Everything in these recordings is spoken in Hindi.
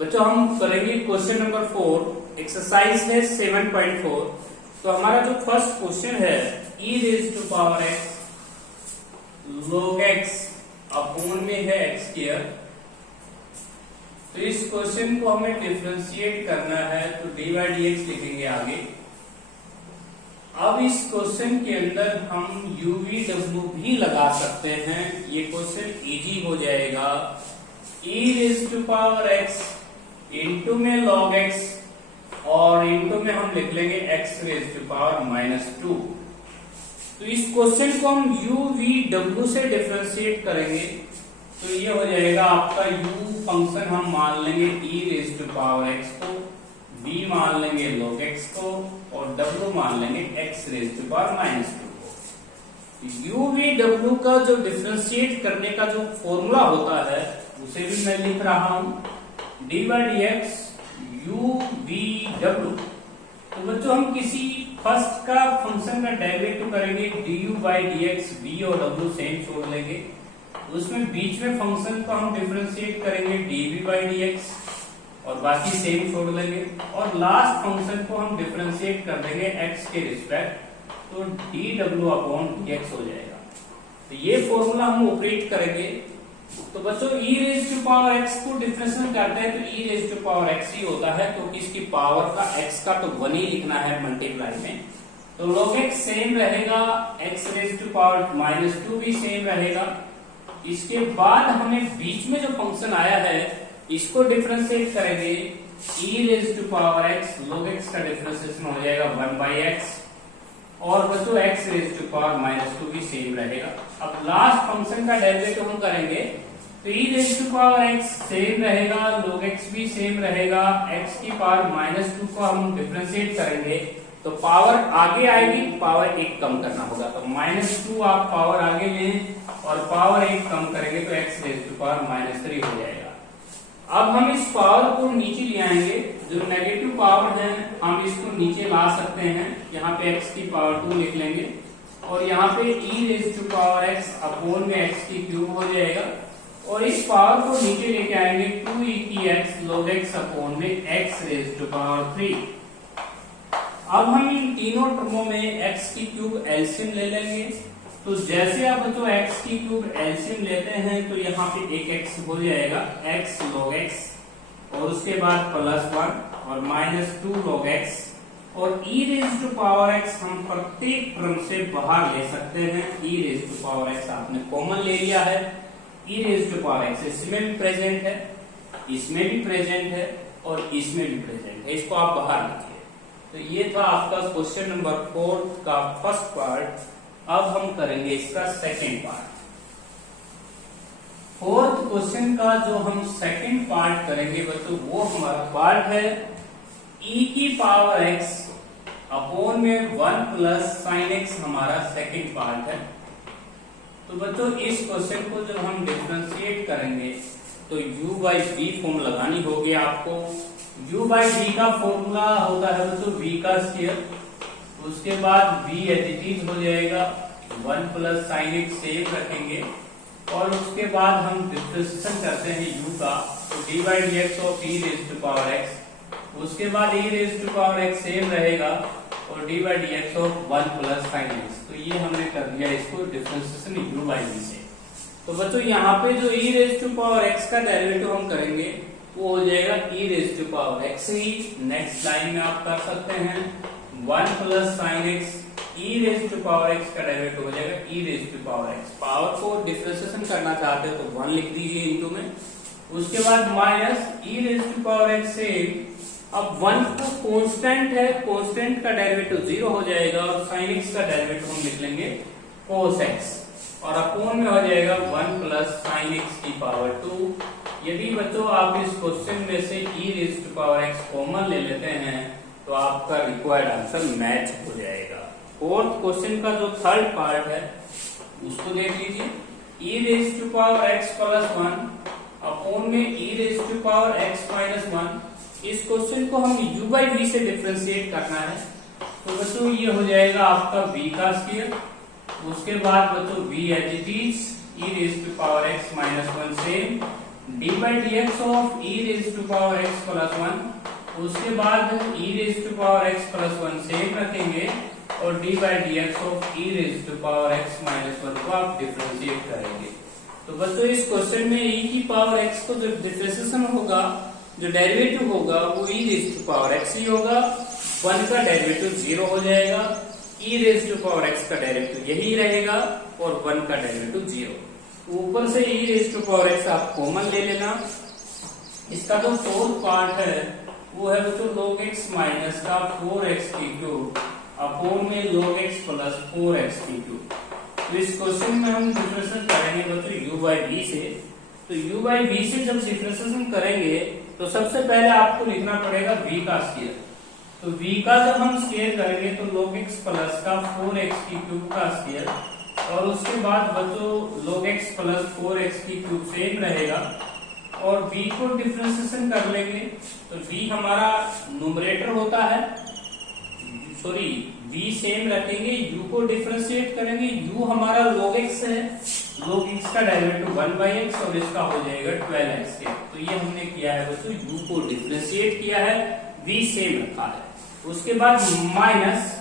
बच्चों हम करेंगे क्वेश्चन नंबर 4, एक्सरसाइज है 7.4। तो हमारा जो फर्स्ट क्वेश्चन है e raise to power x log x upon में है x स्क्वायर। तो इस क्वेश्चन को हमें डिफरेंशिएट करना है तो dy dx लिखेंगे आगे। अब इस क्वेश्चन के अंदर हम u v w भी लगा सकते हैं, ये क्वेश्चन इजी हो जाएगा। e raise to power x into में log x और इंटू में हम लिख लेंगे x रेज टू पावर -2। तो इस क्वेश्चन को हम u v w से डिफरेंशिएट करेंगे तो ये हो जाएगा आपका u फंक्शन हम मान लेंगे e raise to power x को, v मान लेंगे log x को और w मान लेंगे x रेज टू पावर -2 को। u v w का जो डिफरेंशिएट करने का जो फॉर्मूला होता है उसे भी मैं लिख रहा हूं, dy dx u v w। तो बच्चों हम किसी फर्स्ट का फंक्शन का डेरिवेटिव करेंगे du by dx, v और w सेम छोड़ लेंगे, उसमें बीच में फंक्शन को हम डिफरेंशिएट करेंगे dv by dx और बाकी सेम छोड़ लेंगे और लास्ट फंक्शन को हम डिफरेंशिएट कर देंगे x के रिस्पेक्ट, तो dw अपॉन dx हो जाएगा। तो ये फॉर्मूला हम ऑपरेट करेंगे। तो बच्चों e raise to power x को डिफरेंशिएट करते हैं तो e raise to power x ही होता है, क्योंकि इसकी पावर का x का तो 1 ही लिखना है मल्टीप्लाई में। तो log x सेम रहेगा, x रेज टू पावर -2 भी सेम रहेगा। इसके बाद हमें बीच में जो फंक्शन आया है इसको डिफरेंशिएट करेंगे, e raise to power x log x का डिफरेंशिएशन हो जाएगा 1/x और बच्चों x रेज टू पावर -2 भी सेम रहेगा। अब लास्ट फंक्शन का डेरिवेटिव हम करेंगे तो e raise to power x same रहेगा, log x भी सेम रहेगा, x की पावर -2 को हम डिफरेंशिएट करेंगे तो पावर आगे आएगी, पावर 1 कम करना होगा। तो -2 आप पावर आगे लें और पावर 1 कम करेंगे तो x रेज टू पावर -3 हो जाएगा। अब हम इस पावर को नीचे ले आएंगे, जो नेगेटिव पावर है हम इसको नीचे ला सकते हैं। यहाँ पे x की पावर 2 लिख लेंगे और यहाँ पे e raise to power x upon में x की क्यूब हो जाएगा और इस पावर को नीचे लेके आएंगे 2e की x log x अपॉन में x रेज टू पावर 3। अब हम इन तीनों टर्मों में x की क्यूब एलसीएम ले लेंगे। तो जैसे आप बच्चों x की क्यूब एलसीएम लेते हैं तो यहाँ पे एक x हो जाएगा x log x और उसके बाद +1 और -2 log x और e raise to power x हम प्रत्येक टर्म से बाहर ले सकते हैं। e raise to power x आपने कॉमन ले लिया है, e raise to power x इसमें भी प्रेजेंट है, इसमें भी प्रेजेंट है और इसमें भी प्रेजेंट है, इसको आप बाहर लिखिए। तो ये था आपका क्वेश्चन नंबर 4 का फर्स्ट पार्ट। अब हम करेंगे इसका सेकेंड पार्ट। फोर्थ क्वेश्चन का जो हम सेकेंड पार्ट करेंगे बच्चों वो हमारा पार्ट है e की पावर x अपॉन में 1 प्लस साइन x हमारा सेकेंड पार्ट है। तो बच्चों इस क्वेश्चन को जब हम डिफरेंशिएट करेंगे तो u बाई v फॉर्म लगानी होगी आपको। u बाई v का फॉर्मूला होता है बच्चों v का स्क्वायर, उसके बाद v एडिटिव हो जाएगा 1 प्लस साइन x सेव रखेंगे और उसके बाद हम डिफरेंशिएशन करते हैं u का, तो dy dx of e raise to power x, उसके बाद e raise to power x same रहेगा और dy dx of 1 plus sine x। तो ये हमने कर दिया इसको डिफरेंशिएशन u बाई v से। तो बच्चों यहाँ पे जो e raise to power x का डेरिवेटिव हम करेंगे वो हो जाएगा e raise to power x ही। नेक्स्ट लाइन में आप कर सकते हैं 1 plus sine x, e raise to power x का डेरिवेटिव हो जाएगा e raise to power x। Power को डिफरेंशिएशन करना चाहते हैं तो 1 लिख दीजिए इनटू में, उसके बाद minus e raise to power x से अब 1 को कांस्टेंट है, कांस्टेंट का डेरिवेटिव 0 हो जाएगा और साइन x का डेरिवेटिव हम लिख लेंगे cos x और अपॉन में हो जाएगा 1 प्लस साइन x की पावर 2। यदि बच्चों आप इस क्वेश्चन में से e raise to power x common ले लेते हैं तो आपका रिक्वायर्ड आंसर मैच हो जाएगा। फोर्थ क्वेश्चन का जो थर्ड पार्ट है उसको देख लीजिए, e raise to power x plus 1 upon में e raise to power x minus 1। इस क्वेश्चन को हम u बाई v से डिफरेंशिएट करना है। तो बच्चों ये हो जाएगा आपका v का स्क्वायर, उसके बाद बच्चों v as it is e raise to power x minus 1 same d by d x of e raise to power x plus one, उसके बाद e raise to power x plus one same रखेंगे और d by d x of e raise to power x minus one को आप डिफरेंशिएट करेंगे। तो बच्चों इस क्वेश्चन में ई की पावर एक्स को जो डिफरेंशिएशन होगा, जो डेरिवेटिव होगा वो ई रेज टू पावर एक्स ही होगा, वन का डेरिवेटिव जीरो हो जाएगा, ई रेज टू पावर एक्स का डेरिवेटिव यही रहेगा और वन का डेरिवेटिव जीरो। ऊपर से ई रेज टू पावर एक्स आप कॉमन ले लेना। इसका जो फोर्थ पार्ट है वो है बच्चों log x माइनस का 4x की क्यूब अपॉन में log x प्लस 4x की क्यूब। तो इस क्वेश्चन में हम डिफरेंशिएशन करेंगे बच्चों u बाई v से। तो u बाई v से जब डिफरेंशिएशन करेंगे तो सबसे पहले आपको लिखना पड़ेगा v का स्क्वायर। तो v का जब हम स्क्वायर करेंगे तो log x प्लस का 4x की क्यूब का स्क्वायर और उसके बाद बच्चों log x प्लस 4x की क्यूब सेम रहेगा और v को डिफरेंशिएशन कर लेंगे। तो v हमारा न्यूमरेटर होता है, सॉरी v सेम रखेंगे, u को डिफरेंशिएट करेंगे, u हमारा log x है, log x का डेरिवेटिव 1/x और इसका हो जाएगा 12x के। तो ये हमने किया है बच्चों, u को डिफरेंशिएट किया है, v सेम रखा है। उसके बाद माइनस,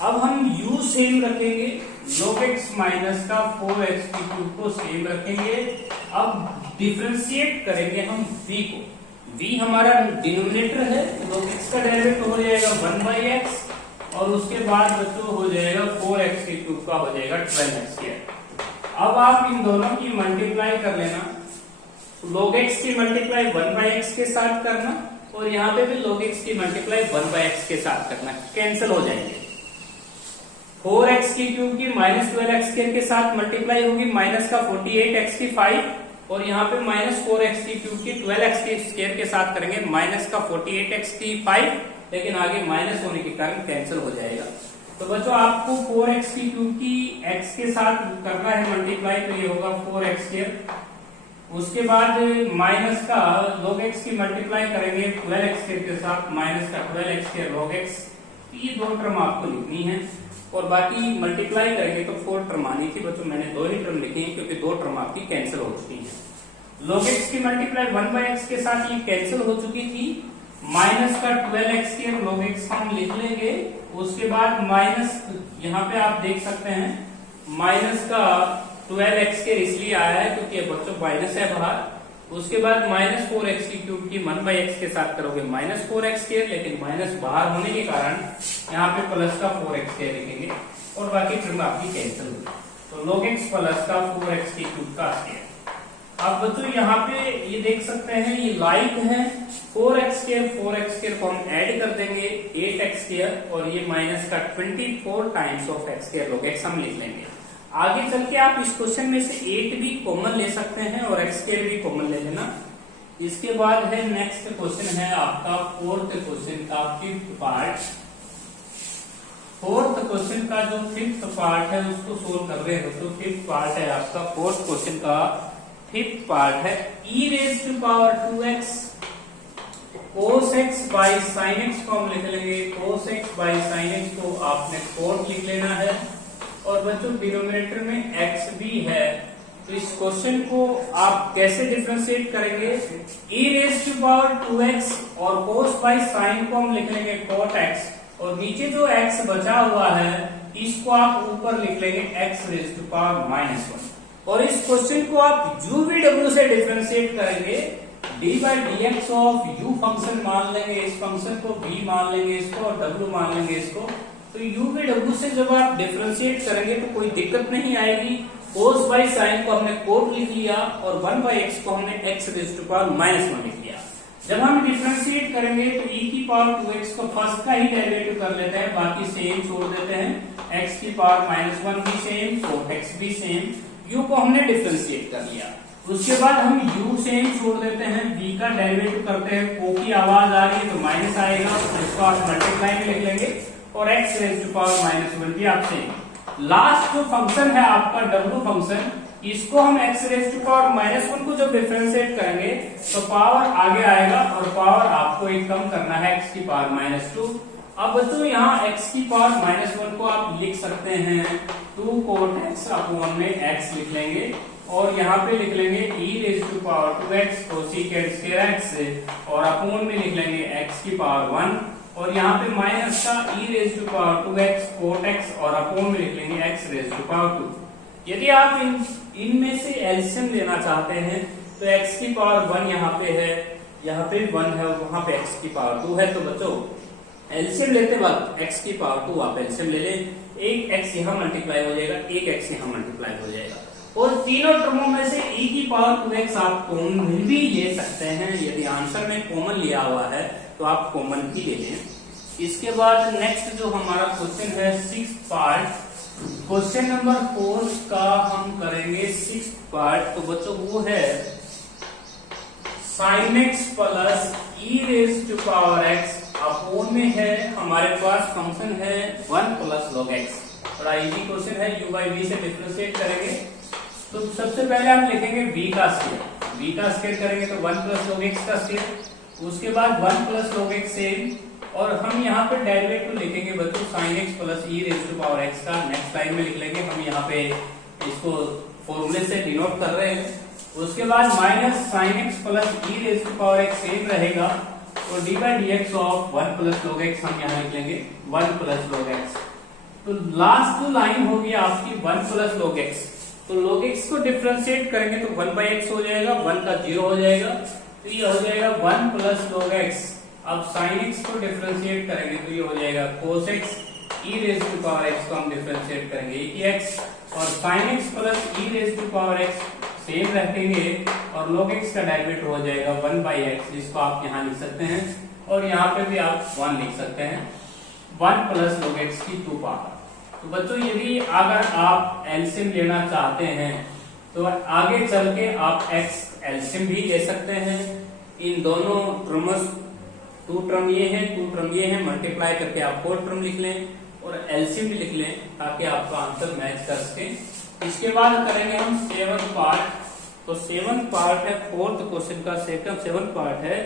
अब हम u सेम रखेंगे, log x माइनस का 4x की क्यूब को सेम रखेंगे। अब डिफरेंशिएट करेंगे हम v को, v हमारा डिनोमिनेटर है, log x का डेरिवेटिव हो जाएगा 1/x और उसके बाद बच्चों हो जाएगा 4x की क्यूब का हो जाएगा 12x के। अब आप इन दोनों की मल्टीप्लाई कर लेना, log x की मल्टीप्लाई 1/x के साथ करना और यहाँ पे भी log x की मल्टीप्लाई 1/x के साथ करना, कैंसिल हो जाएंगे। 4x की क्यूब की माइनस 12x स्क्वायर के साथ मल्टीप्लाई होगी, माइनस का 48x की 5 और यहाँ पे माइनस 4x की क्यूब की 12x की स्क्वायर के साथ करेंगे, माइनस का 48x की 5, लेकिन आगे माइनस होने के कारण कैंसिल हो जाएगा। तो बच्चों आपको 4x की क्यूब की x के साथ करना है मल्टीप्लाई, तो ये होगा 4x स्क्वायर। उसके बाद माइनस का log x की मल्टीप्लाई करेंगे 12x स्क्वायर के साथ, माइनस का 12x स्क्वायर log x। ये दो टर्म आपको लिखनी है और बाकी मल्टीप्लाई करेंगे तो 4 टर्म आनी थी बच्चों, मैंने 2 ही टर्म लिखी है क्योंकि 2 टर्म आपकी कैंसिल हो चुकी है। log x की मल्टीप्लाई 1/x के साथ ये कैंसिल हो चुकी थी, माइनस का 12x स्क्वायर log x हम लिख लेंगे। उसके बाद माइनस, यहाँ पे आप देख सकते हैं माइनस का 12x स्क्वायर इसलिए आया है क्योंकि बच्चों माइनस है बाहर। उसके बाद माइनस 4x की क्यूब की 1/x के साथ करोगे माइनस 4x स्क्वायर, लेकिन माइनस बाहर होने के कारण यहाँ पे प्लस का 4x स्क्वायर लिखेंगे और बाकी टर्म आपकी कैंसिल होगी। तो log x प्लस का 4x की क्यूब का स्क्वायर। अब बच्चों यहाँ पे ये देख सकते हैं ये लाइक है, 4x स्क्वायर को हम ऐड कर देंगे 8x स्क्वायर और ये माइनस का 24 times of x square log x हम लिख लेंगे। आगे चल के आप इस क्वेश्चन में से 8 भी कॉमन ले सकते हैं और x स्क्वायर भी कॉमन ले लेना। इसके बाद है नेक्स्ट क्वेश्चन है आपका फोर्थ क्वेश्चन का फिफ्थ पार्ट। फोर्थ क्वेश्चन का जो फिफ्थ पार्ट है उसको सोल्व कर रहे हो। तो फिफ्थ पार्ट है आपका फोर्थ क्वेश्चन का फिफ्थ पार्ट है e raise to power 2x cos x by sin x को हम लिख लेंगे, cos x by sin x को आपने cos लिख लेना है और बच्चों डिनोमिनेटर में x भी है। तो इस क्वेश्चन को आप कैसे डिफरेंशिएट करेंगे, e raise to power 2x और cos बाई sin को हम लिख लेंगे cot x और नीचे जो x बचा हुआ है इसको आप ऊपर लिख लेंगे x रेज टू पावर -1 और इस क्वेश्चन को आप u v w से डिफरेंशिएट करेंगे। d by d x of u function मान लेंगे, इस फंक्शन को v मान लेंगे इसको और w मान लेंगे इसको। तो u v w से जब आप डिफरेंशिएट करेंगे तो कोई दिक्कत नहीं आएगी। cos बाई sin को हमने cot लिख लिया और 1/x को हमने x रेज टू पावर -1 लिख लिया। जब हम डिफरेंशिएट करेंगे तो e की पावर 2x को फर्स्ट का ही डेरिवेटिव कर लेते हैं, बाकी सेम छोड़ देते हैं, x की पावर -1 भी सेम, cot x भी सेम, u को हमने डिफरेंशिएट कर लिया। उसके बाद हम u सेम छोड़ देते हैं, v का डेरिवेटिव करते हैं, o की आवाज आ रही है तो माइनस आएगा, इसको आप मल्टीप्लाई में लिख लेंगे और x रेज टू पावर -1 भी आप सेम। लास्ट जो फंक्शन है आपका w फंक्शन, इसको हम x रेज टू पावर -1 को जब डिफरेंशिएट करेंगे तो पावर आगे आएगा और पावर आपको एक कम करना है x की पावर -2। अब बच्चों यहाँ x की पावर -1 को आप लिख सकते हैं 2 cot x अपॉन में x लिख लेंगे और यहाँ पे लिख लेंगे e raise to power 2x cosecant square x और अपोन में लिख लेंगे x की पावर 1 और यहाँ पे माइनस का e raise to power 2x cot x और अपोन में लिख लेंगे x रेज टू पावर 2। यदि आप इनमें से एलसीएम लेना चाहते हैं तो x की पावर 1 यहाँ पे है, यहाँ पे 1 है, वहां पे x की पावर 2 है। तो बच्चों एलसीएम लेते वक्त x की पावर 2 आप एलसीएम ले लें, एक x यहाँ मल्टीप्लाई हो जाएगा, एक x यहाँ मल्टीप्लाई हो जाएगा और तीनों टर्मों में से e की पावर 2x आप कॉमन भी ले सकते हैं। यदि आंसर में कॉमन लिया हुआ है तो आप कॉमन भी ले लें। इसके बाद नेक्स्ट जो हमारा क्वेश्चन है 6th पार्ट, क्वेश्चन नंबर 4 का हम करेंगे 6th पार्ट। तो बच्चों वो है sin x plus e raise to power x upon में है हमारे पास फंक्शन है 1 प्लस log x। बड़ा इजी क्वेश्चन है, u बाई v से डिफरेंशिएट करेंगे तो सबसे पहले हम लिखेंगे v का स्क्वायर करेंगे तो 1 प्लस log x का स्क्वायर, उसके बाद 1 प्लस log x सेम और हम यहाँ पे डेरिवेटिव लिखेंगे बच्चों sin x plus e raise to power x का। नेक्स्ट लाइन में लिख लेंगे, हम यहाँ पे इसको फॉर्मूले से डिनोट कर रहे हैं। उसके बाद minus sin x plus e raise to power x same रहेगा और d by d x of 1 plus log x हम यहाँ लिख लेंगे 1 प्लस log x। तो लास्ट लाइन होगी आपकी 1 प्लस log x, तो log x को डिफरेंशिएट करेंगे तो 1 बाई एक्स हो जाएगा, 1 का 0 हो जाएगा, तो ये हो जाएगा 1 प्लस log x। अब sin x को डिफरेंशिएट करेंगे तो ये हो जाएगा cos x, e raise to power x को हम डिफरेंशिएट करेंगे e x और sin x plus e raise to power x same रखेंगे और log x का डेरिवेटिव हो जाएगा 1 बाई एक्स, जिसको आप यहाँ लिख सकते हैं और यहाँ पे भी आप 1 लिख सकते हैं, 1 प्लस log x की 2 पावर। तो बच्चों यदि अगर आप एलसीएम लेना चाहते हैं तो आगे चल के आप x एलसीएम भी ले सकते हैं। इन दोनों टर्म्स 2 टर्म ये है 2 टर्म ये है, मल्टीप्लाई करके आप 4 टर्म लिख लें और एलसीएम भी लिख लें ताकि आपका आंसर मैच कर सके। इसके बाद करेंगे हम 7th पार्ट। तो 7th पार्ट है 4th क्वेश्चन का 7th पार्ट है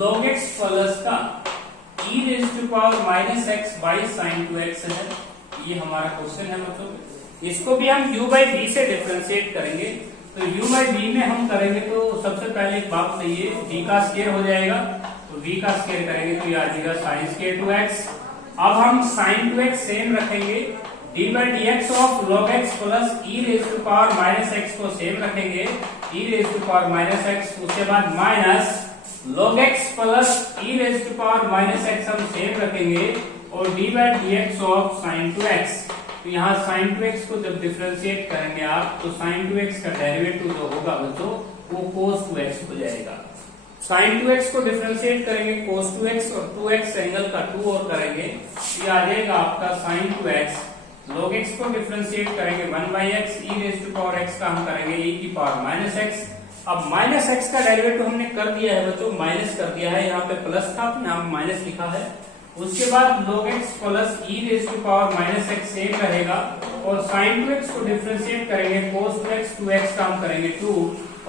log x प्लस का e raise to power minus x by sine 2x है। ये हमारा क्वेश्चन है बच्चों, इसको भी हम u बाई v से डिफरेंशिएट करेंगे। तो u बाई v में हम करेंगे तो सबसे पहले एक बात सही है, v का स्क्वायर हो जाएगा, तो v का स्क्वायर करेंगे तो ये आ जाएगा साइन स्क्वायर 2x। अब हम साइन 2x सेम रखेंगे, d by d x of log x plus e raise to power minus x को सेम रखेंगे, e raise to power minus x, उसके बाद minus log x plus e raise to power minus x हम सेम रखेंगे और d by d x of sine 2x। तो यहाँ साइन 2x को जब डिफरेंशिएट करेंगे आप तो साइन 2x का डेरिवेटिव जो होगा बच्चों वो cos 2x हो जाएगा। साइन 2x को डिफरेंशिएट करेंगे cos 2x और 2x एंगल का 2 और करेंगे, ये आ जाएगा आपका साइन 2x। log x को डिफरेंशिएट करेंगे 1 by x, e raise to power x का हम करेंगे e की पावर माइनस एक्स। अब माइनस एक्स का डेरिवेटिव हमने कर दिया है बच्चों, माइनस कर दिया है, यहाँ पे प्लस था यहाँ माइनस लिखा है। उसके बाद log x plus e raise to power minus x same रहेगा और sin 2x को डिफरेंशिएट करेंगे cos 2x 2x का हम करेंगे 2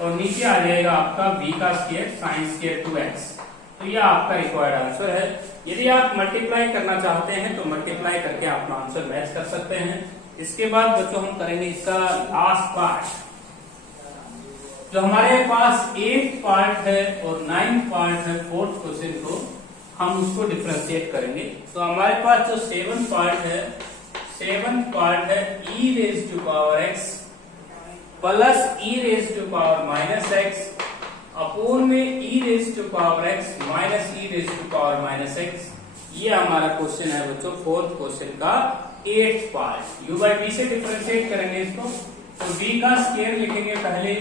और नीचे आ जाएगा आपका v का स्क्वायर sin स्क्वायर 2x। तो ये आपका रिक्वायर्ड आंसर है। यदि आप मल्टीप्लाई करना चाहते हैं तो मल्टीप्लाई करके आप आंसर मैच कर सकते हैं। इसके बाद बच्चों हम करेंगे इसका लास्ट पार्ट, जो हमारे पास 8th पार्ट है और 9th पार्ट है 4th क्वेश्चन को हम उसको डिफरेंशिएट करेंगे। तो हमारे पास जो 7th पार्ट है e raise to power x plus e raise to power minus x upon में e raise to power x minus e raise to power minus x। ये हमारा क्वेश्चन है बच्चों 4th क्वेश्चन का 8th part. u by v से डिफरेंशिएट करेंगे इसको, तो v का स्क्वायर लिखेंगे पहले,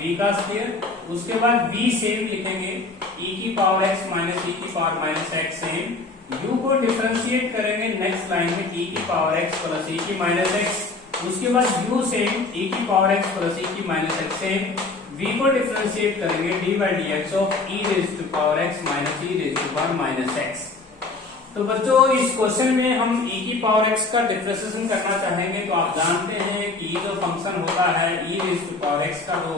v का स्क्वायर, उसके बाद v सेम लिखेंगे e की पावर x माइनस e की power minus x same, u को डिफरेंशिएट करेंगे नेक्स्ट लाइन में e की पावर x प्लस e की माइनस x, उसके बाद u सेम e की पावर x प्लस e की माइनस x सेम, v को डिफरेंशिएट करेंगे d by d x of e raise to power x minus e raise to power minus x। तो बच्चों इस क्वेश्चन में हम e की पावर x का डिफरेंशिएशन करना चाहेंगे, तो आप जानते हैं कि जो फंक्शन होता है e raise to power x का जो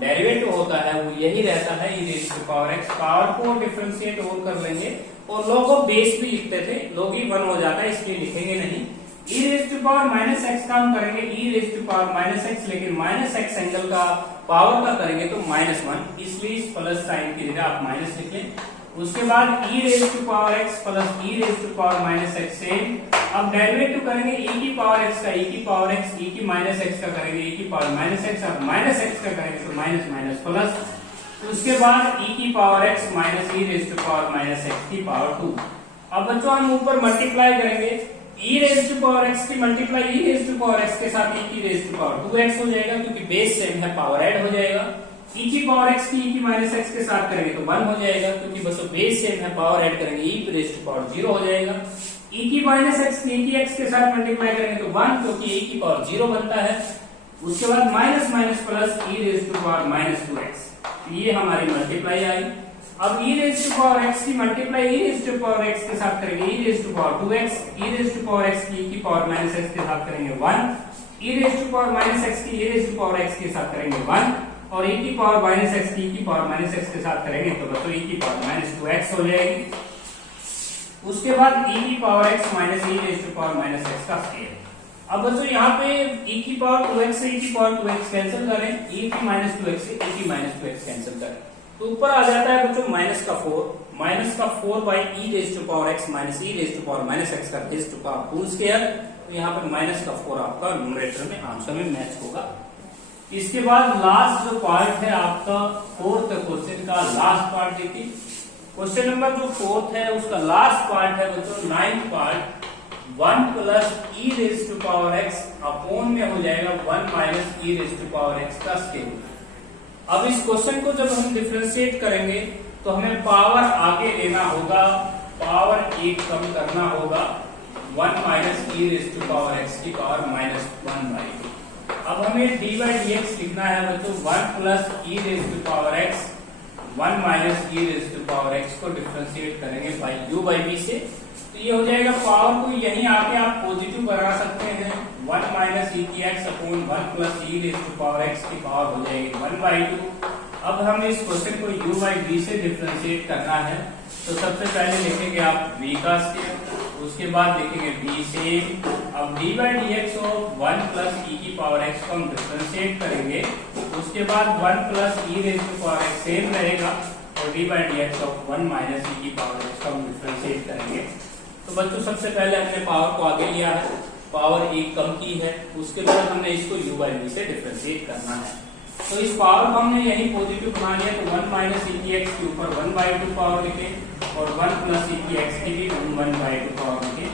डेरिवेटिव होता है वो यही रहता है e raise to power x। Power को डिफरेंशिएट और कर लेंगे और log ऑफ बेस भी लिखते थे, log ही 1 हो जाता है इसलिए लिखेंगे नहीं, e raise to power minus x का हम करेंगे e raise to power minus x, लेकिन माइनस एक्स एंगल का पावर का करेंगे तो -1, इसलिए इस प्लस साइन की जगह आप माइनस लिख लें। उसके बाद e raise to power x plus e raise to power minus x same. अब डेरिवेटिव करेंगे e की पावर x का e की पावर x, e की माइनस x का करेंगे e की पावर माइनस x, अब माइनस x का करेंगे तो माइनस माइनस प्लस। उसके बाद e की power x minus e raise to power minus x की पावर 2। अब बच्चों हम ऊपर मल्टीप्लाई करेंगे, e raise to power x की multiply e raise to power x के साथ e की रेज टू पावर 2x हो जाएगा, क्योंकि बेस सेम है, पावर ऐड हो जाएगा। e की पावर x की e की माइनस x के साथ करेंगे तो 1 हो जाएगा, क्योंकि बस बेस सेम है, पावर ऐड करेंगे e की रेज टू पावर 0 हो जाएगा। e की माइनस x की e की x के साथ मल्टीप्लाई करेंगे तो 1, क्योंकि e की पावर 0 बनता है। उसके बाद minus minus plus e raise to power minus 2x, ये हमारी मल्टीप्लाई आई। अब e raise to power x की multiply e raise to power x के साथ करेंगे e raise to power 2x, e raise to power x की e की पावर माइनस x के साथ करेंगे 1, e raise to power minus x की e raise to power x के साथ करेंगे 1, और e की पावर माइनस x की e की पावर माइनस x के साथ करेंगे तो बच्चों e की पावर माइनस 2x हो जाएगी। उसके बाद e की power x minus e raise to power minus x का स्क्वायर। अब बच्चों यहाँ पे e की पावर 2x से e की पावर 2x कैंसिल करें, e की माइनस 2x से e की माइनस 2x कैंसिल करें तो ऊपर आ जाता है बच्चों माइनस का 4 by e raise to power x minus e raise to power minus x का raise to power whole square. तो यहाँ पर माइनस का 4 आपका न्यूमरेटर में आंसर में मैच होगा। इसके बाद लास्ट जो पार्ट है आपका फोर्थ क्वेश्चन का लास्ट पार्ट देखिए। क्वेश्चन नंबर जो फोर्थ है उसका लास्ट पार्ट है बच्चों 9th part, 1 plus e raise to power x upon में हो जाएगा 1 minus e raise to power x का स्क्वायर। अब इस क्वेश्चन को जब हम डिफरेंशिएट करेंगे तो हमें पावर आगे लेना होगा, पावर एक कम करना होगा, 1 minus e raise to power x की पावर माइनस 1 बाई 2। अब हमें d बाई dx लिखना है बच्चों 1 plus e raise to power x, 1 minus e raise to power x को डिफरेंशिएट करेंगे बाई u बाई v से, तो ये हो जाएगा पावर को यहीं आके आप पॉजिटिव बना सकते हैं, 1 माइनस e की x upon 1 plus e raise to power x की पावर हो जाएगी 1 बाई 2। अब हमें इस क्वेश्चन को u बाई v से डिफरेंशिएट करना है, तो सबसे पहले लिखेंगे आप v का स्क्वायर, उसके बाद लिखेंगे v सेम। अब d by dx of 1 plus e की पावर x को हम डिफरेंशिएट करेंगे, उसके बाद 1 plus e raise to power x same रहेगा, और d by dx of 1 minus e की पावर x को हम डिफरेंशिएट करेंगे। तो बच्चों सबसे पहले हमने पावर को आगे लिया है, पावर एक कम की है, उसके बाद हमने इसको u बाई v से डिफरेंशिएट करना है। तो इस पावर को हमने यही पॉजिटिव बना लिया, तो 1 माइनस e की x के ऊपर 1 बाई 2 पावर लिखे, और 1 प्लस e की x की भी 1 बाई 2 पावर लिखे,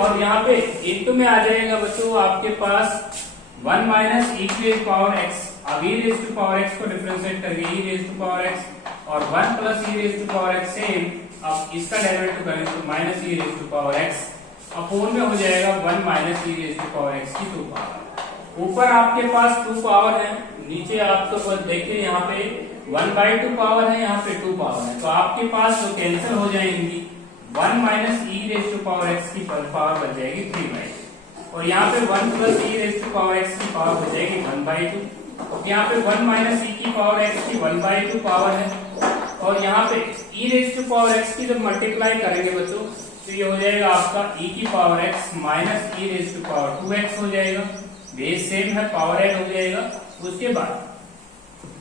और यहाँ पे इनटू में आ जाएगा बच्चों आपके पास 1 माइनस e की पावर x। अब e raise to power x को डिफरेंशिएट करके e raise to power x, और 1 plus e raise to power x same. अब इसका डेरिवेटिव करेंगे तो minus e raise to power x upon में हो जाएगा 1 minus e raise to power x की 2 पावर। ऊपर आपके पास 2 पावर है, नीचे आपको तो देखिए यहाँ पे 1 बाई 2 पावर है, यहाँ पे 2 पावर है, तो आपके पास जो कैंसिल हो जाएंगी 1 minus e raise to power x की पावर बच जाएगी 3 बाई 2, और यहाँ पे 1 plus e raise to power x की पावर हो जाएगी 1 बाई 2। यहाँ पे 1 माइनस e की पावर x की 1 बाई 2 पावर है, और यहाँ पे e raise to power x की जब मल्टीप्लाई करेंगे बच्चों तो ये हो जाएगा आपका e की power x minus e raise to power 2x हो जाएगा, बेस सेम है, पावर ऐड हो जाएगा। उसके बाद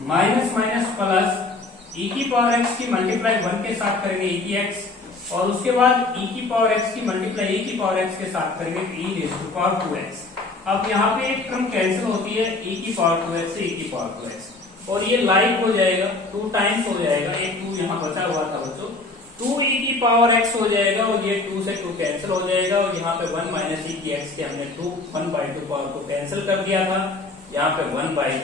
माइनस माइनस प्लस e की पावर x की मल्टीप्लाई 1 के साथ करेंगे e की x, और उसके बाद e की पावर x की मल्टीप्लाई e की पावर x के साथ करेंगे e raise to power 2x। अब यहाँ पे एक टर्म कैंसिल होती है e की पावर 2x से e की पावर 2x, और ये लाइक हो जाएगा 2 टाइम्स हो जाएगा, एक 2 यहाँ बचा हुआ था बच्चों, 2e की पावर x हो जाएगा, और ये 2 से 2 कैंसिल हो जाएगा, और यहाँ पे 1 माइनस e की x के हमने 1 बाई 2 पावर को कैंसिल कर दिया था, यहाँ पे 1 बाई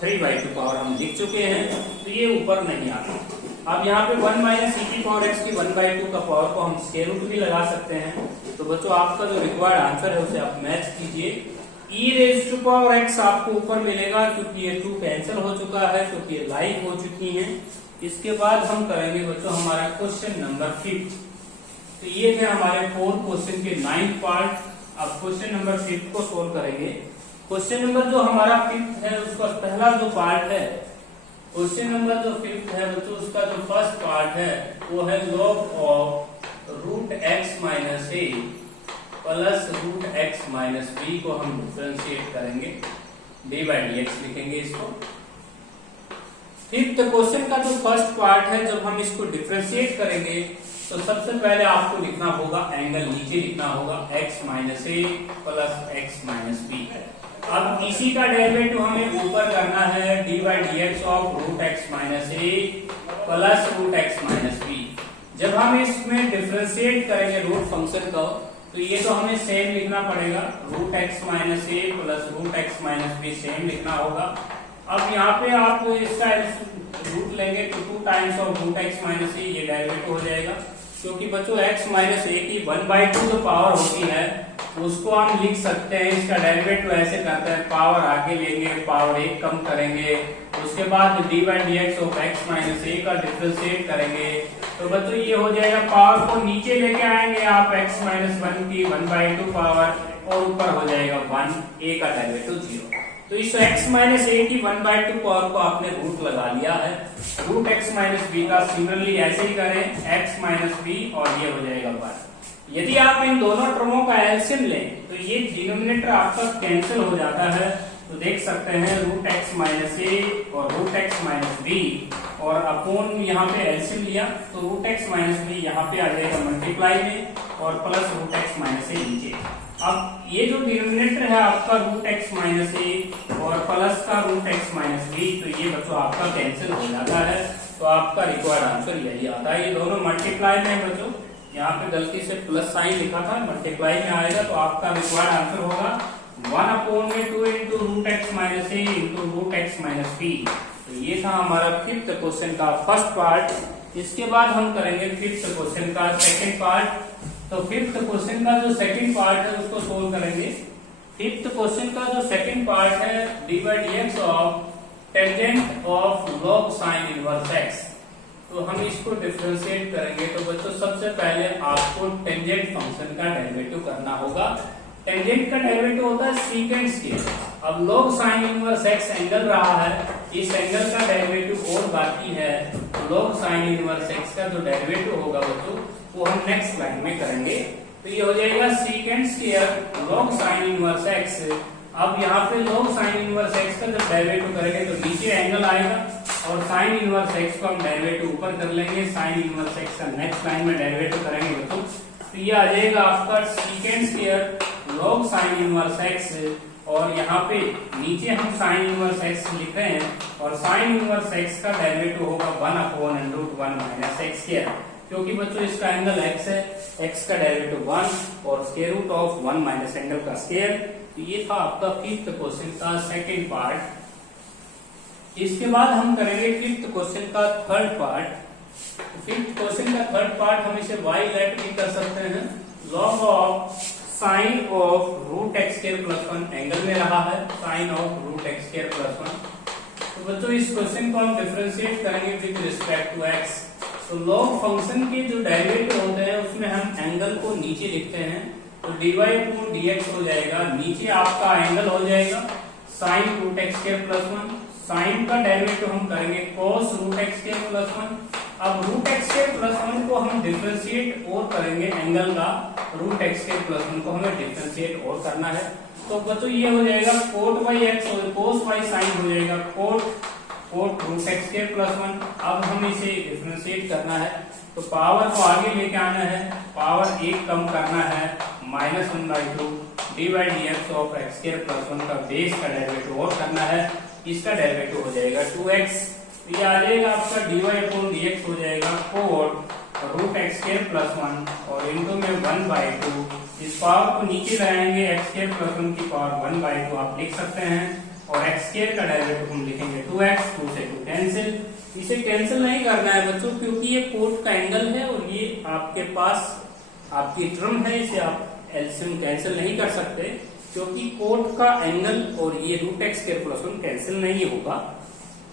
3 बाई 2 पावर हम लिख चुके हैं, तो ये ऊपर नहीं आता। अब यहाँ पे 1 माइनस e की पावर x की 1 बाई 2 का पावर को हम स्क्वायर रूट भी लगा सकते हैं। तो बच्चों आपका जो रिक्वायर्ड आंसर है उसे आप मैच कीजिए, e raise to power x आपको ऊपर मिलेगा, क्योंकि ये 2 कैंसिल हो चुका है, क्योंकि ये लाइक हो चुकी है। इसके बाद हम करेंगे बच्चों हमारा क्वेश्चन नंबर 5। तो ये थे हमारे 4 क्वेश्चन के 9th पार्ट। अब क्वेश्चन नंबर 5 को सोल्व करेंगे। क्वेश्चन नंबर जो हमारा 5th है उसका पहला जो पार्ट है, क्वेश्चन नंबर जो 5th है बच्चों उसका जो फर्स्ट पार्ट है वो है log of root x minus a. Plus root x minus b को हम डिफरेंशिएट करेंगे, डी बाई डी एक्स लिखेंगे इसको। फिफ्थ क्वेश्चन का जो फर्स्ट पार्ट है, जब हम इसको डिफरेंशिएट करेंगे तो सबसे पहले आपको लिखना होगा एंगल, नीचे लिखना होगा x minus a plus x minus b. अब इसी का डेरिवेटिव हमें ऊपर करना है, d by d x of root x minus a plus root x minus b. जब हम इसमें डिफरेंशिएट करेंगे रूट फंक्शन का, तो ये तो हमें सेम लिखना पड़ेगा, root x minus a plus root x minus b same लिखना होगा। अब यहाँ पे आप इसका रूट लेंगे तो 2 times of root x minus a, ये डेरिवेटिव हो जाएगा। क्योंकि बच्चों x माइनस ए की 1/2 जो पावर होती है उसको हम लिख सकते हैं, इसका डेरिवेटिव ऐसे करते हैं, पावर आगे लेंगे, पावर 1 कम करेंगे, उसके बाद d by d x of x minus a का डिफरेंशिएट करेंगे, तो बच्चों ये हो जाएगा, पावर को नीचे लेके आएंगे आप x माइनस 1 की 1/2 पावर, और ऊपर हो जाएगा 1, a का डेरिवेटिव 0। तो इस x माइनस ए की 1/2 पावर को आपने रूट लगा लिया है, रूट x माइनस बी का सिमिलरली ऐसे ही करें, x माइनस बी, और ये हो जाएगा 1। यदि आप इन दोनों टर्मों का एलसीएम लें तो ये डिनोमिनेटर आपका कैंसिल हो जाता है, तो देख सकते हैं रूट एक्स माइनस ए और रूट एक्स माइनस बी, और अपॉन यहाँ पे एलसीएम लिया तो रूट एक्स माइनस बी यहाँ पे आ जाएगा मल्टीप्लाई में, और प्लस रूट एक्स माइनस ए नीचे। अब ये जो डिनोमिनेटर है आपका रूट एक्स माइनस ए और प्लस का रूट एक्स माइनस बी, तो ये बच्चों आपका कैंसिल हो जाता है, तो आपका रिक्वायर्ड आंसर यही आता है। ये दोनों मल्टीप्लाई में बच्चों, यहाँ पे गलती से प्लस साइन लिखा था, मल्टीप्लाई में आएगा, तो आपका रिक्वायर्ड आंसर होगा 1/2 into root x minus a into root x minus b. तो ये था हमारा फिफ्थ क्वेश्चन का फर्स्ट पार्ट। इसके बाद हम करेंगे फिफ्थ क्वेश्चन का सेकेंड पार्ट। तो फिफ्थ क्वेश्चन का जो सेकंड पार्ट है उसको सोल्व करेंगे। फिफ्थ क्वेश्चन का जो सेकंड पार्ट है, d by d x of tangent of log sign inverse x, तो हम इसको डिफरेंशिएट करेंगे। तो बच्चों सबसे पहले आपको टेंजेंट फंक्शन का डेरिवेटिव करना होगा। टेंजेंट का डेरिवेटिव होता है सीकेंट स्केयर। अब log sign inverse x angle रहा है, इस एंगल का डेरिवेटिव और बाकी है, तो लॉग साइन इनवर्स एक्स का जो डेरिवेटिव होगा बच्चों वो हम नेक्स्ट स्लाइड में करेंगे। तो ये हो जाएगा secant square log sign inverse x. अब यहाँ पे लॉग साइन इनवर्स एक्स का जब डेरिवेटिव करेंगे तो नीचे एंगल आएगा, और साइन इनवर्स एक्स को हम डेरिवेटिव ऊपर कर लेंगे, साइन इनवर्स एक्स का नेक्स्ट लाइन में डेरिवेटिव करेंगे बच्चों, तो ये आ जाएगा आपका secant square log sign inverse x, और यहाँ पे नीचे हम साइन इनवर्स एक्स लिख रहे हैं, और साइन इनवर्स एक्स का डेरिवेटिव होगा 1/√1 माइनस एक्स स्क्वायर, क्योंकि बच्चों इसका एंगल x है, x का डेरिवेटिव 1 और square root of 1 minus angle का स्क्वायर। तो ये था आपका फिफ्थ क्वेश्चन का सेकंड पार्ट। इसके बाद हम करेंगे फिफ्थ क्वेश्चन का थर्ड पार्ट। फिफ्थ क्वेश्चन का थर्ड पार्ट हम इसे y लेट भी कर सकते हैं, log of sine of root x square plus 1 angle में रहा है, sine of root x square plus 1। तो बच्चों इस क्वेश्चन को हम डिफरेंशिएट करेंगे विद रिस्पेक्ट टू x। तो लॉग फंक्शन के जो डेरिवेटिव होते हैं उसमें हम एंगल को नीचे लिखते हैं, तो dy अपॉन dx हो जाएगा, नीचे आपका एंगल हो जाएगा sine root x square plus 1, sine का डेरिवेटिव हम करेंगे cos root x square plus 1। अब रूट एक्स स्क्वायर प्लस 1 को हम डिफरेंशिएट और करेंगे, एंगल का रूट एक्स स्क्वायर प्लस 1 को हमें डिफरेंशिएट और करना है, तो बच्चों ये हो जाएगा cot by x, cos by sine हो जाएगा cot root x square plus 1। अब हम इसे डिफरेंशिएट करना है, तो पावर को आगे लेके आना है, पावर 1 कम करना है, -1/2 D by d x of x square plus 1 का बेस का डेरिवेटिव और करना है, इसका डेरिवेटिव हो जाएगा 2x। ये आ जाएगा आपका dy अपॉन dx हो जाएगा cot root x square plus 1 और इनटू में 1/2, इस पावर को नीचे लाएंगे, एक्स स्क्वायर प्लस 1 की पावर 1/2 आप लिख सकते हैं, और एक्स स्क्वायर का डेरिवेटिव हम लिखेंगे 2x, 2 से 2 कैंसिल। इसे कैंसिल नहीं करना है बच्चों, क्योंकि ये कोट का एंगल है और ये आपके पास आपकी टर्म है, इसे आप एलसीएम कैंसिल नहीं कर सकते, क्योंकि कोट का एंगल और ये root x square plus 1 cancel नहीं होगा।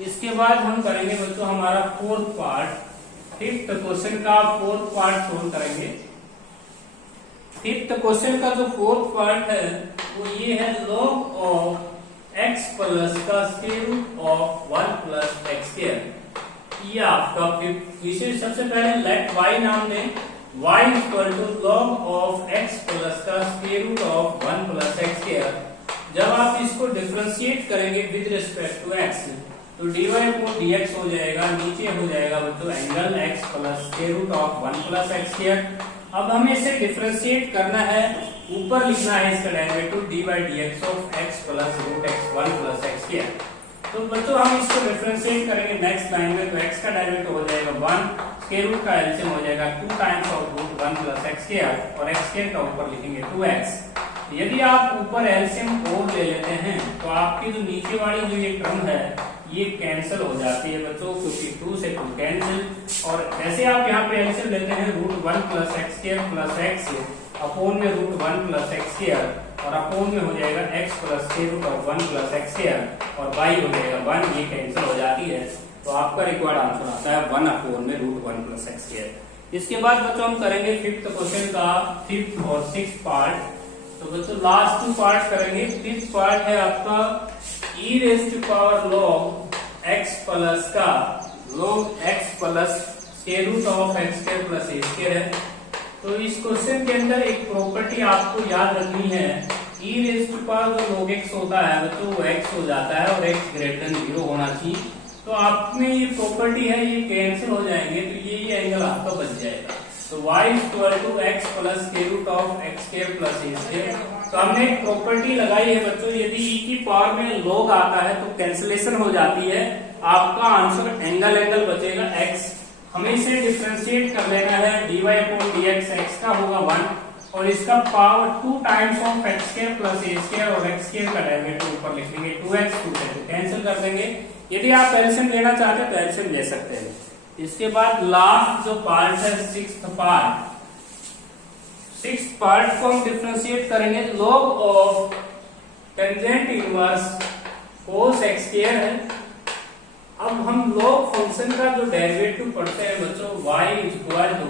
इसके बाद हम करेंगे बच्चों हमारा फोर्थ पार्ट, फिफ्थ क्वेश्चन का फोर्थ पार्ट सोल्व करेंगे। फिफ्थ क्वेश्चन का जो फोर्थ पार्ट है वो ये है, लॉग ऑफ x प्लस का square root of 1 plus x square. ये आपका फिफ्थ, इसे सबसे पहले लेट y नाम दें, y equal to log of x plus का square root of 1 plus x square. जब आप इसको डिफरेंशिएट करेंगे विद रिस्पेक्ट टू x तो dy अपॉन dx हो जाएगा, नीचे हो जाएगा बच्चों angle x plus square root of 1 plus x square. अब हमें इसे डिफरेंशिएट करना है, ऊपर लिखना है इसका derivative dy dx of x plus root x 1 plus x square. तो बच्चों हम इसको डिफरेंशिएट करेंगे नेक्स्ट लाइन में, तो x का डेरिवेटिव हो जाएगा 1, स्क्वायर रूट का एलसीएम हो जाएगा 2 times of root 1 plus x square और x स्क्वायर का ऊपर लिखेंगे 2x। यदि आप ऊपर एलसीएम और ले लेते हैं तो आपकी जो नीचे वाली जो ये टर्म है ये कैंसिल हो जाती है बच्चों, क्योंकि 2 से 2 कैंसिल। और जैसे आप यहाँ पे एलसीएम लेते हैं root 1 plus x square plus x upon में रूट 1 प्लस एक्स स्क्वायर और अपोन में हो जाएगा x plus square root of 1 plus x square और y हो जाएगा 1, ये कैंसिल हो जाती है। तो आपका रिक्वायर्ड आंसर आता है 1 अपोन में रूट 1 प्लस एक्स स्क्वायर। इसके बाद बच्चों हम करेंगे फिफ्थ क्वेश्चन का 5th और 6th पार्ट। तो बच्चों लास्ट 2 पार्ट करेंगे। 5th पार्ट है आपका e raise to power log x plus का log x plus square root of x square plus a square है। तो इस क्वेश्चन के अंदर एक प्रॉपर्टी आपको याद रखनी है, e रेज़ टू पावर जो log x होता है बच्चों वो x हो जाता है और x ग्रेटर देन 0 होना चाहिए। तो आप में ये प्रॉपर्टी है ये कैंसिल हो जाएंगे, तो ये एंगल आपका बच जाएगा। तो y equal to x plus square root of x square plus a square. तो हमने एक प्रॉपर्टी लगाई है बच्चों, यदि e की पावर में log आता है तो कैंसिलेशन हो जाती है, आपका आंसर एंगल बचेगा x। हमें इसे डिफरेंशिएट कर लेना है, dy अपॉन dx x का होगा 1 और इसका power 2 times of x square plus a square और x स्क्वायर का डेरिवेटिव ऊपर लिख लेंगे 2x, 2 से कैंसिल कर देंगे। यदि आप एलसीएम लेना चाहते हैं तो एलसीएम ले सकते हैं। इसके बाद लास्ट जो पार्ट है 6th पार्ट, 6th पार्ट को हम डिफरेंशिएट करेंगे log of tangent inverse cos x square है। अब हम log फंक्शन का जो डेरिवेटिव पढ़ते हैं बच्चों y equal to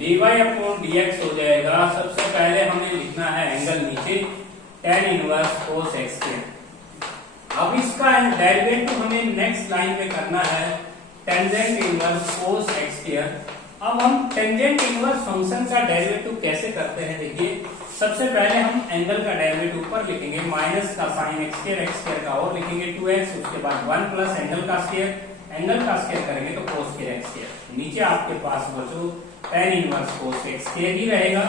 dy upon dx हो जाएगा। सबसे पहले हमें लिखना है एंगल नीचे tan inverse cos x square. अब इसका डेरिवेटिव हमें नेक्स्ट लाइन में करना है tangent inverse cos x square. अब हम टेंजेंट इनवर्स फंक्शन का डेरिवेटिव कैसे करते हैं, देखिए सबसे पहले हम एंगल का डेरिवेटिव ऊपर लिखेंगे, माइनस का साइन x स्क्वायर का और लिखेंगे 2x, उसके बाद 1 प्लस एंगल का स्क्वायर करेंगे तो cos स्क्वायर x स्क्वायर। नीचे आपके पास बच्चों tan inverse cos x square ही रहेगा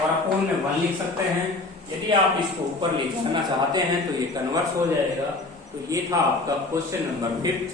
और अपोन में 1 लिख सकते हैं। यदि आप इसको ऊपर ले जाना चाहते हैं तो ये कन्वर्स हो जाएगा। तो ये था आपका क्वेश्चन नंबर 5।